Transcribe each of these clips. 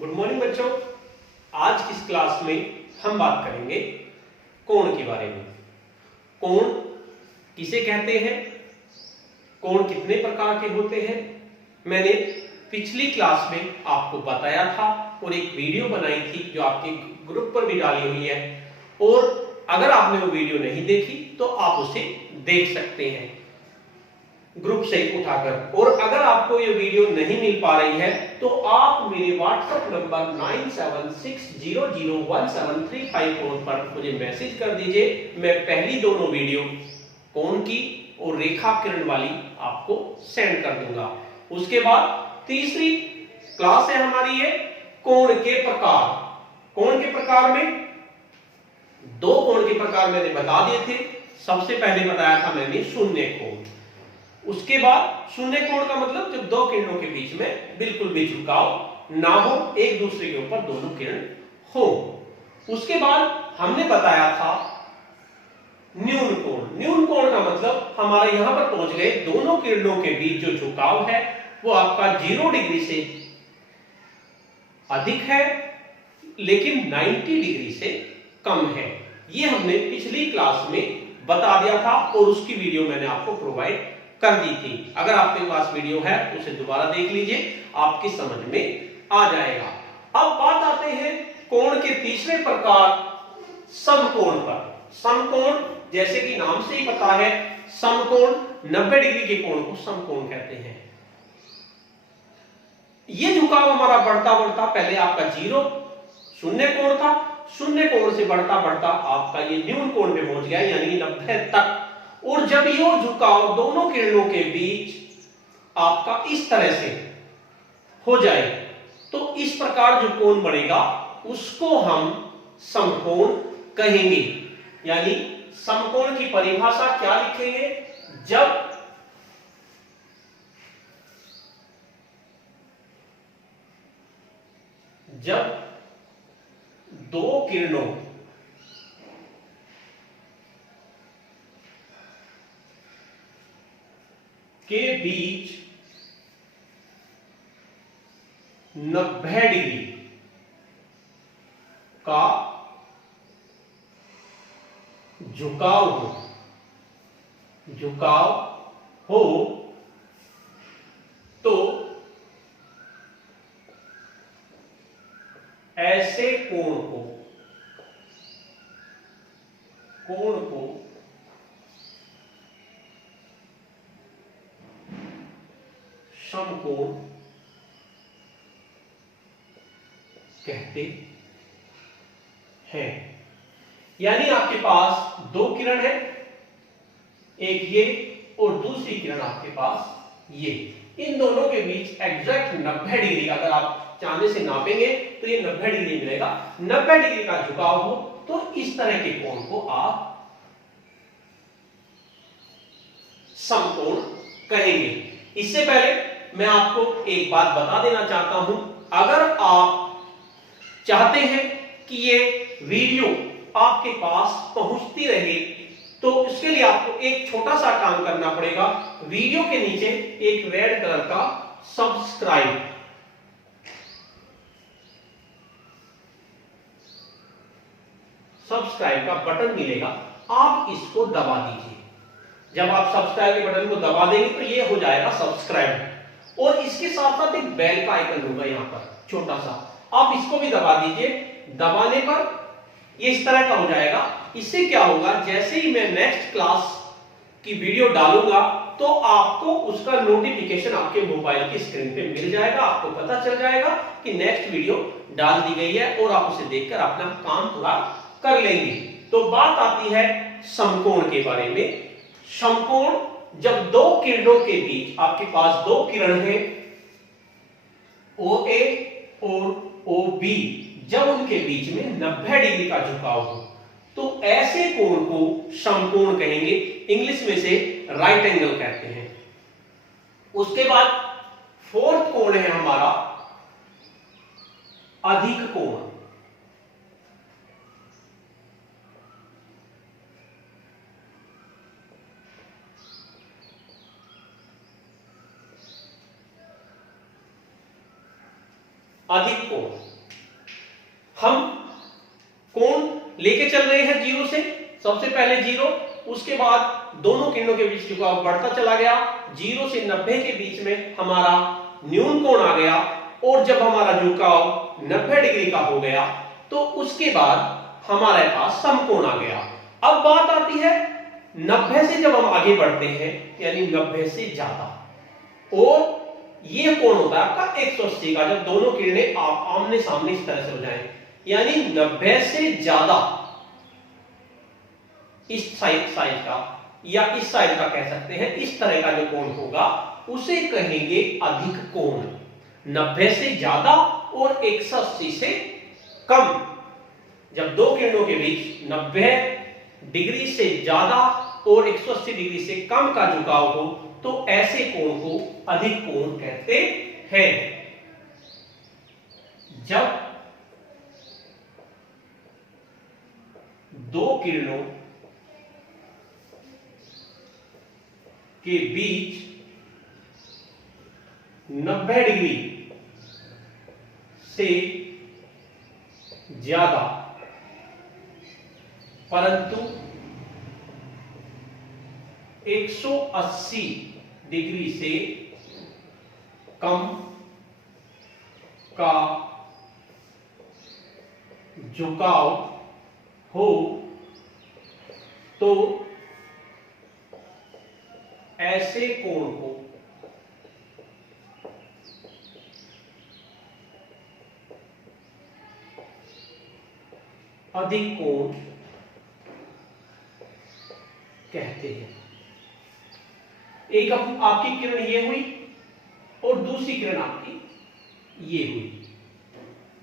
Good morning बच्चों। आज की इस क्लास में हम बात करेंगे कोण के बारे में। कोण किसे कहते हैं, कोण कितने प्रकार के होते हैं, मैंने पिछली क्लास में आपको बताया था और एक वीडियो बनाई थी जो आपके ग्रुप पर भी डाली हुई है। और अगर आपने वो वीडियो नहीं देखी तो आप उसे देख सकते हैं ग्रुप से उठाकर। और अगर आपको ये वीडियो नहीं मिल पा रही है तो आप मेरे व्हाट्सएप नंबर 9760017354 पर मुझे मैसेज कर दीजिए। मैं पहली दोनों वीडियो कोण की और रेखा किरण वाली आपको सेंड कर दूंगा। उसके बाद तीसरी क्लास है हमारी ये कोण के प्रकार। कोण के प्रकार में दो कोण के प्रकार मैंने बता दिए थे। सबसे पहले बताया था मैंने शून्य कोण। उसके बाद शून्य कोण का मतलब जब दो किरणों के बीच में बिल्कुल भी झुकाव ना हो, एक दूसरे के ऊपर दोनों किरण हो। उसके बाद हमने बताया था न्यून कोण। न्यून कोण का मतलब हमारा यहां पर पहुंच गए, दोनों किरणों के बीच जो झुकाव है वो आपका 0 डिग्री से अधिक है लेकिन 90 डिग्री से कम है। ये हमने पिछली क्लास में बता दिया था और उसकी वीडियो मैंने आपको प्रोवाइड कर दी थी। अगर आपके पास वीडियो है तो उसे दोबारा देख लीजिए, आपकी समझ में आ जाएगा। अब बात आते हैं कोण के तीसरे प्रकार समकोण पर। समकोण जैसे कि नाम से ही पता है, समकोण 90 डिग्री के कोण को समकोण कहते हैं। ये झुकाव हमारा बढ़ता बढ़ता पहले आपका 0 शून्य कोण था, शून्य कोण से बढ़ता बढ़ता आपका ये न्यून कोण पे पहुंच गया यानी 90 तक। और जब ये झुकाव दोनों किरणों के बीच आपका इस तरह से हो जाए तो इस प्रकार जो कोण बनेगा उसको हम समकोण कहेंगे। यानी समकोण की परिभाषा क्या लिखेंगे, जब दो किरणों के बीच 90 डिग्री का झुकाव हो तो ऐसे कोण को समकोण कहते हैं। यानी आपके पास दो किरण है, एक ये और दूसरी किरण आपके पास ये, इन दोनों के बीच एग्जैक्ट 90 डिग्री, अगर आप चांदे से नापेंगे तो ये 90 डिग्री मिलेगा। 90 डिग्री का झुकाव हो तो इस तरह के कोण को आप समकोण कहेंगे। इससे पहले मैं आपको एक बात बता देना चाहता हूं, अगर आप चाहते हैं कि ये वीडियो आपके पास पहुंचती रहे तो इसके लिए आपको एक छोटा सा काम करना पड़ेगा। वीडियो के नीचे एक रेड कलर का सब्सक्राइब का बटन मिलेगा, आप इसको दबा दीजिए। जब आप सब्सक्राइब के बटन को दबा देंगे तो ये हो जाएगा सब्सक्राइब। और इसके साथ साथ एक बेल का आइकन होगा यहां पर छोटा सा, आप इसको भी दबा दीजिए। दबाने पर ये इस तरह का हो जाएगा। इससे क्या होगा, जैसे ही मैं नेक्स्ट क्लास की वीडियो डालूंगा तो आपको उसका नोटिफिकेशन आपके मोबाइल की स्क्रीन पे मिल जाएगा। आपको पता चल जाएगा कि नेक्स्ट वीडियो डाल दी गई है और आप उसे देखकर अपना काम पूरा कर लेंगे। तो बात आती है समकोण के बारे में। समकोण जब दो किरणों के बीच, आपके पास दो किरण हैं OA और OB, जब उनके बीच में 90 डिग्री का झुकाव हो तो ऐसे कोण को समकोण कहेंगे। इंग्लिश में से राइट एंगल कहते हैं। उसके बाद फोर्थ कोण है हमारा अधिक कोण। अधिक कोण हम कोण लेके चल रहे हैं 0 से, सबसे पहले 0, उसके बाद दोनों किरणों के बीच झुकाव बढ़ता चला गया, 0 से 90 के बीच में हमारा न्यून कोण आ गया, और जब हमारा झुकाव 90 डिग्री का हो गया तो उसके बाद हमारे पास समकोण आ गया। अब बात आती है 90 से जब हम आगे बढ़ते हैं, यानी 90 से ज्यादा, और ये कोण होता है आपका 180 का, जब दोनों किरणें आमने सामने इस तरह से हो जाएं, यानी 90 से ज्यादा इस साइड का या इस साइड का कह सकते हैं, इस तरह का जो कोण होगा उसे कहेंगे अधिक कोण। 90 से ज्यादा और 180 से कम, जब दो किरणों के बीच 90 डिग्री से ज्यादा और 180 डिग्री से कम का झुकाव हो तो ऐसे कोण को अधिक कोण कहते हैं। जब दो किरणों के बीच 90 डिग्री से ज्यादा परंतु 180 डिग्री से कम का झुकाव हो तो ऐसे कोण को अधिक कोण कहते हैं। एक आपकी किरण ये हुई और दूसरी किरण आपकी ये हुई,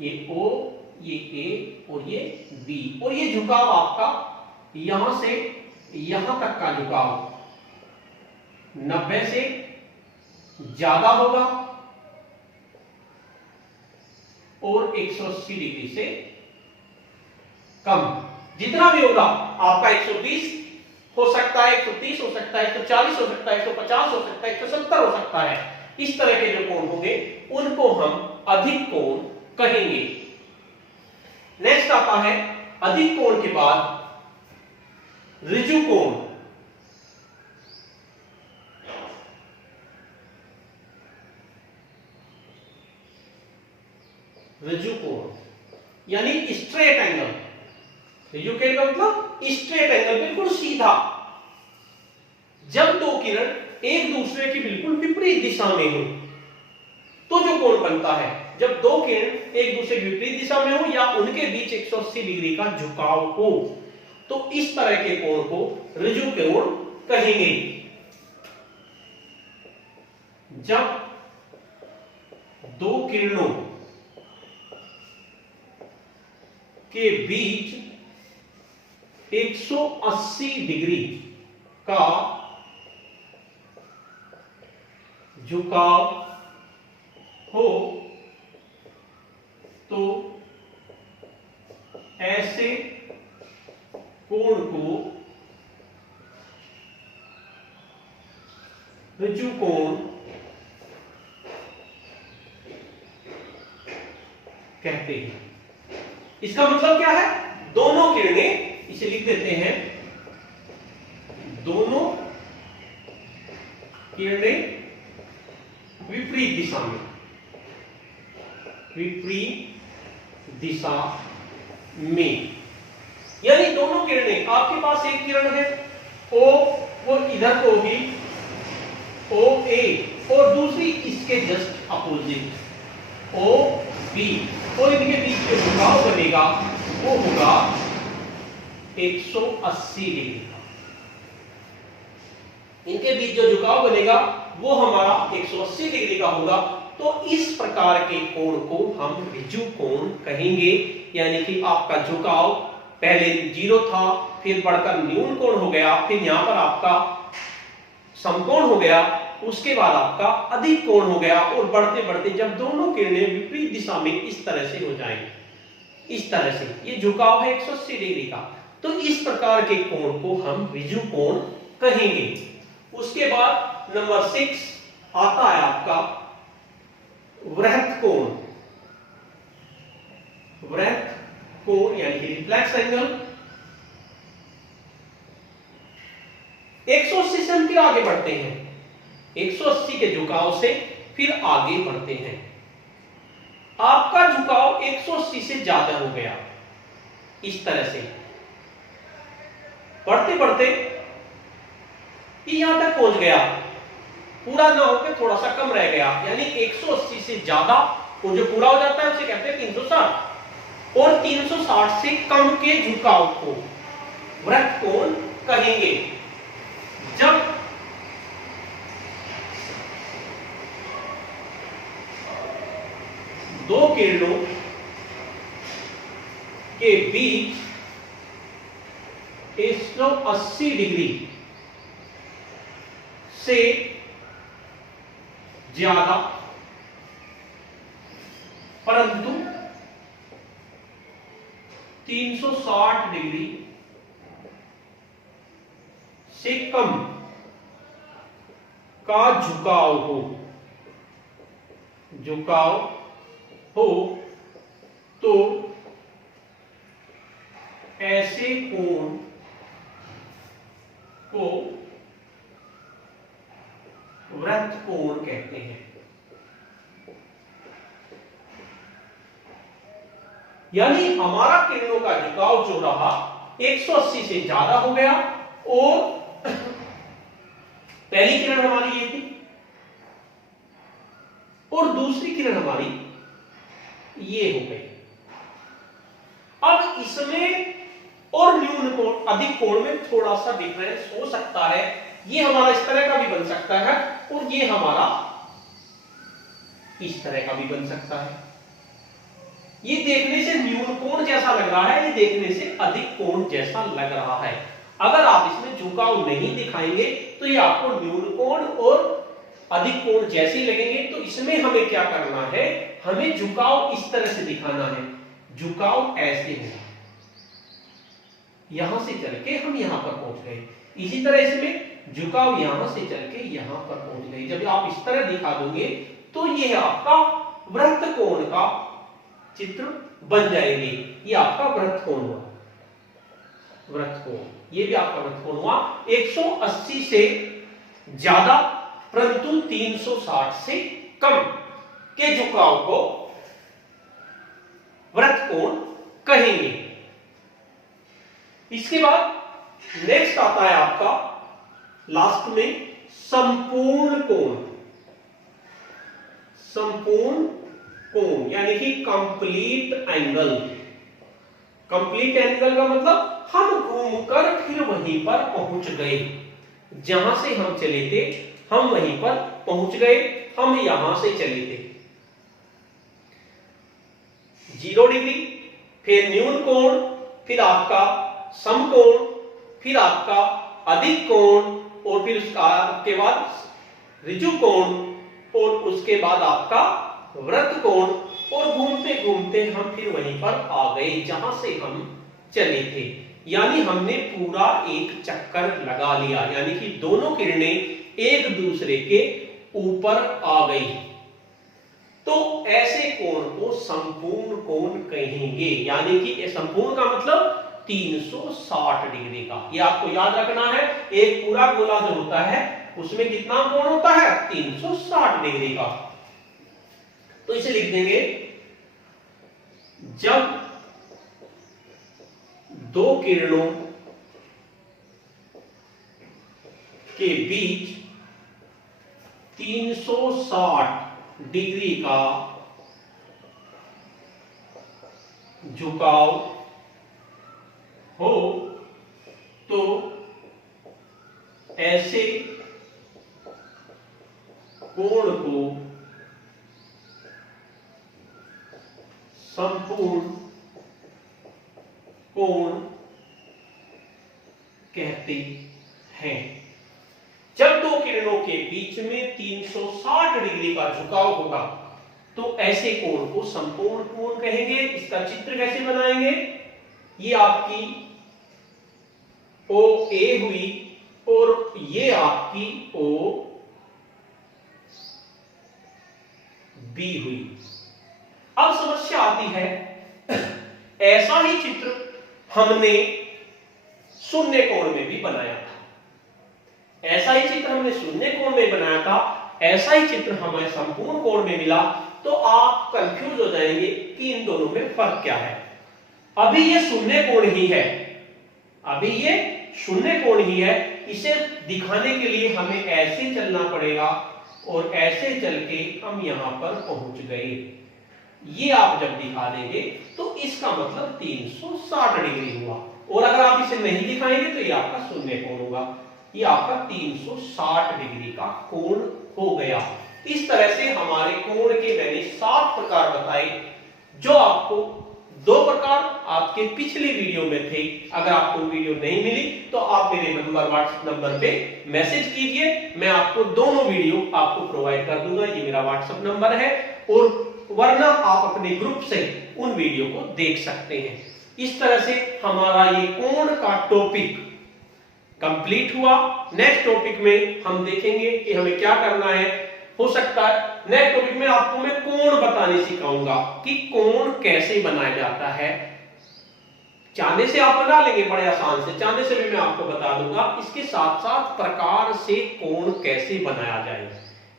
ये O, ये A और ये B, और ये झुकाव आपका यहां से यहां तक का झुकाव 90 से ज्यादा होगा और 180 डिग्री से कम। जितना भी होगा आपका 120 हो सकता है, 130 हो सकता है, 140 हो सकता है, 150 हो सकता है, 170 हो सकता है। इस तरह के जो कोण होंगे उनको हम अधिक कोण कहेंगे। नेक्स्ट आता है अधिक कोण के बाद ऋजु कोण। ऋजु कोण यानी स्ट्रेट एंगल। ऋजु कोण का मतलब स्ट्रेट एंगल, बिल्कुल सीधा। जब दो किरण एक दूसरे की बिल्कुल विपरीत दिशा में हो तो जो कोण बनता है, जब दो किरण एक दूसरे की विपरीत दिशा में हो या उनके बीच 180 डिग्री का झुकाव हो तो इस तरह के कोण को ऋजु कोण कहेंगे। जब दो किरणों के बीच 180 डिग्री का झुकाव हो तो ऐसे कोण को ऋजु कोण कहते हैं। इसका मतलब क्या है? दोनों किरणें, इसे लिख देते हैं, दोनों किरणें विपरीत दिशा में, विपरीत दिशा में, यानी दोनों किरणें, आपके पास एक किरण है O, वो इधर को होगी OA, और दूसरी इसके जस्ट अपोजिट OB, और इनके बीच जो झुकाव बनेगा वो होगा 180 डिग्री का। इनके बीच जो झुकाव बनेगा वो हमारा 180 डिग्री का होगा। तो इस प्रकार के कोण को हम ऋजु कोण कहेंगे, यानी कि आपका झुकाव पहले 0 था, फिर बढ़कर न्यून कोण हो गया, फिर यहां पर आपका समकोण हो गया, उसके बाद आपका अधिक कोण हो गया, और बढ़ते बढ़ते जब दोनों किरणें विपरीत दिशा में इस तरह से हो जाएंगे, इस तरह से, ये झुकाव है 180 डिग्री का, तो इस प्रकार के कोण को हम ऋजु कोण कहेंगे। उसके बाद नंबर 6 आता है आपका वृत्त कोण। वृत्त कोण यानी कि रिफ्लेक्स एंगल। 180 से हम फिर आगे बढ़ते हैं, 180 के झुकाव से फिर आगे बढ़ते हैं। आपका झुकाव 180 से ज्यादा हो गया, इस तरह से बढ़ते बढ़ते यहां तक पहुंच गया, पूरा ना होकर थोड़ा सा कम रह गया, यानी 180 से ज्यादा वो जो पूरा हो जाता है उसे कहते हैं 360, और 360 से कम के झुकाव को वृत्त कोण कहेंगे। जब दो किरणों के बीच 180 डिग्री से ज्यादा परंतु 360 डिग्री से कम का झुकाव हो तो ऐसे कोण को वृत्त कोण कहते हैं। यानी हमारा किरणों का झुकाव जो रहा 180 से ज्यादा हो गया, और पहली किरण हमारी ये थी और दूसरी किरण हमारी ये हो गई। अब इसमें और न्यून कोण अधिक कोण में थोड़ा सा डिफरेंस हो सकता है, ये हमारा इस तरह का भी बन सकता है और ये हमारा इस तरह का भी बन सकता है। ये देखने से न्यून कोण जैसा लग रहा है, ये देखने से अधिक कोण जैसा लग रहा है। अगर आप इसमें झुकाव नहीं दिखाएंगे तो ये आपको न्यून कोण और अधिक कोण जैसे ही लगेंगे। तो इसमें हमें क्या करना है, हमें झुकाव इस तरह से दिखाना है, झुकाव ऐसे है, यहां से चल के हम यहां पर पहुंच गए। इसी तरह इसमें झुकाव यहां से चल के यहां पर पहुंच गए। जब आप इस तरह दिखा दोगे तो यह आपका वृत्त कोण का चित्र बन जाएंगे। ये आपका वृत्त कोण हुआ, वृत्त कोण, ये भी आपका वृत्त कोण हुआ 180 से ज्यादा परंतु 360 से कम के झुकाव को वृत्त कोण कहेंगे। इसके बाद नेक्स्ट आता है आपका लास्ट में संपूर्ण कोण। संपूर्ण कोण यानी कि कंप्लीट एंगल। कंप्लीट एंगल का मतलब हम घूमकर फिर वहीं पर पहुंच गए, जहां से हम चले थे हम वहीं पर पहुंच गए, हम यहां से चले थे 0 डिग्री, फिर न्यून कोण, फिर आपका समकोण, फिर आपका अधिक कोण, और फिर उसके बाद ऋजु कोण, और उसके बाद आपका वृत्त कोण, और घूमते घूमते हम फिर वहीं पर आ गए जहां से हम चले थे। यानी हमने पूरा एक चक्कर लगा लिया, यानी कि दोनों किरणें एक दूसरे के ऊपर आ गई। तो ऐसे कोण को संपूर्ण कोण कहेंगे। यानी कि संपूर्ण का मतलब 360 डिग्री का। ये आपको याद रखना है, एक पूरा गोला जो होता है उसमें कितना कोण होता है, 360 डिग्री का। तो इसे लिख देंगे, जब दो किरणों के बीच 360 डिग्री का झुकाव हो तो ऐसे कोण को संपूर्ण कोण कहते हैं। जब दो किरणों के बीच में 360 डिग्री का झुकाव होगा तो ऐसे कोण को संपूर्ण कोण कहेंगे। इसका चित्र कैसे बनाएंगे, ये आपकी OA हुई और ये आपकी OB हुई। अब समस्या आती है, ऐसा ही चित्र हमने शून्य कोण में भी बनाया था। ऐसा ही चित्र हमने शून्य कोण में बनाया था, ऐसा ही चित्र हमें संपूर्ण कोण में मिला। तो आप कंफ्यूज हो जाएंगे कि इन दोनों में फर्क क्या है। अभी ये शून्य कोण ही है, अभी ये शून्य कोण ही है। इसे दिखाने के लिए हमें ऐसे चलना पड़ेगा और ऐसे चल के हम यहां पर पहुंच गए। ये आप जब दिखा देंगे तो इसका मतलब 360 डिग्री हुआ। और अगर आप इसे नहीं दिखाएंगे तो ये आपका शून्य कोण होगा। ये आपका 360 डिग्री का कोण हो गया। इस तरह से हमारे कोण के मैंने 7 प्रकार बताए, जो आपको 2 प्रकार आपके पिछली वीडियो में थे। अगर आपको वीडियो नहीं मिली तो आप मेरे व्हाट्सएप नंबर पे मैसेज कीजिए, मैं आपको दोनों वीडियो आपको प्रोवाइड कर दूंगा। ये मेरा व्हाट्सएप नंबर है, और वरना आप अपने ग्रुप से उन वीडियो को देख सकते हैं। इस तरह से हमारा ये कोण का टॉपिक कंप्लीट हुआ। नेक्स्ट टॉपिक में हम देखेंगे कि हमें क्या करना है। हो सकता है नेक्स्ट टॉपिक में आपको मैं कोण बताने सिखाऊंगा कि कोण कैसे बनाया जाता है। चांदे से आप बना लेंगे बड़े आसान से, चांदे से भी मैं आपको बता दूंगा। इसके साथ साथ प्रकार से कोण कैसे बनाया जाए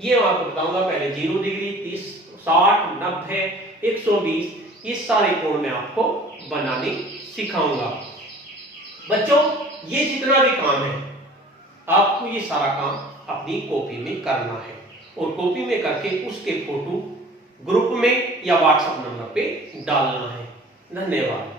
ये मैं आपको बताऊंगा। पहले 0 डिग्री, 30, 60, 90, 120, ये सारे कोण मैं आपको बनाने सिखाऊंगा। बच्चों, ये जितना भी काम है आपको ये सारा काम अपनी कॉपी में करना है, और कॉपी में करके उसके फोटो ग्रुप में या व्हाट्सएप नंबर पे डालना है। धन्यवाद।